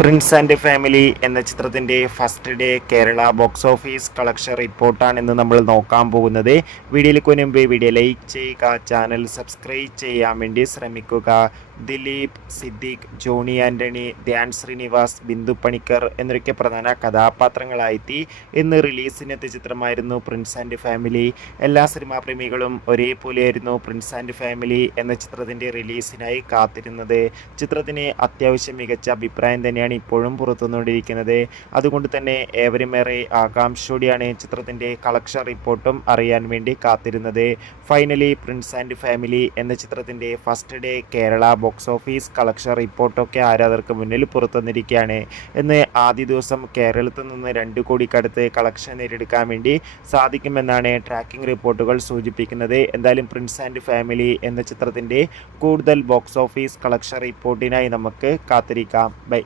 Prince and family എന്ന ചിത്രത്തിൻ്റെ first day Kerala box office collection റിപ്പോർട്ടാണ് ഇന്ന് നമ്മൾ നോക്കാൻ പോകുന്നത്. വീഡിയോയിലേക്ക് മുൻപ് വീഡിയോ ലൈക്ക് ചെയ്യുക, ചാനൽ സബ്സ്ക്രൈബ് ചെയ്യാൻ വേണ്ടി ശ്രമിക്കുക. ദിലീപ്, സിദ്ദീഖ്, ജോണി ആൻ്റണി, ധ്യാൻ ശ്രീനിവാസ്, ബിന്ദു പണിക്കർ എന്നൊക്കെ പ്രധാന കഥാപാത്രങ്ങളായെത്തി ഇന്ന് റിലീസിനെത്തിയ ചിത്രമായിരുന്നു പ്രിൻസ് ആൻഡ് ഫാമിലി. എല്ലാ സിനിമാ പ്രേമികളും ഒരേപോലെയായിരുന്നു പ്രിൻസ് ആൻഡ് ഫാമിലി എന്ന ചിത്രത്തിൻ്റെ റിലീസിനായി കാത്തിരുന്നത്. ചിത്രത്തിന് അത്യാവശ്യം മികച്ച അഭിപ്രായം തന്നെയാണ് ഇപ്പോഴും പുറത്തുവന്നുകൊണ്ടിരിക്കുന്നത്. അതുകൊണ്ട് തന്നെ ഏവരുമേറെ ആകാംക്ഷയോടെയാണ് ചിത്രത്തിൻ്റെ കളക്ഷൻ റിപ്പോർട്ടും അറിയാൻ വേണ്ടി കാത്തിരുന്നത്. ഫൈനലി പ്രിൻസ് ആൻഡ് ഫാമിലി എന്ന ചിത്രത്തിൻ്റെ first day Kerala box office collection റിപ്പോർട്ടൊക്കെ ആരാധകർക്ക് മുന്നിൽ പുറത്തുവന്നിരിക്കുകയാണ്. ഇന്ന് ആദ്യ ദിവസം കേരളത്തിൽ നിന്ന് 2 കോടിക്കടുത്ത് കളക്ഷൻ നേടിയെടുക്കാൻ വേണ്ടി സാധിക്കുമെന്നാണ് ട്രാക്കിംഗ് റിപ്പോർട്ടുകൾ സൂചിപ്പിക്കുന്നത്. എന്തായാലും പ്രിൻസ് ആൻഡ് ഫാമിലി എന്ന ചിത്രത്തിൻ്റെ കൂടുതൽ ബോക്സ് ഓഫീസ് കളക്ഷൻ റിപ്പോർട്ടിനായി നമുക്ക് കാത്തിരിക്കാം. ബൈ.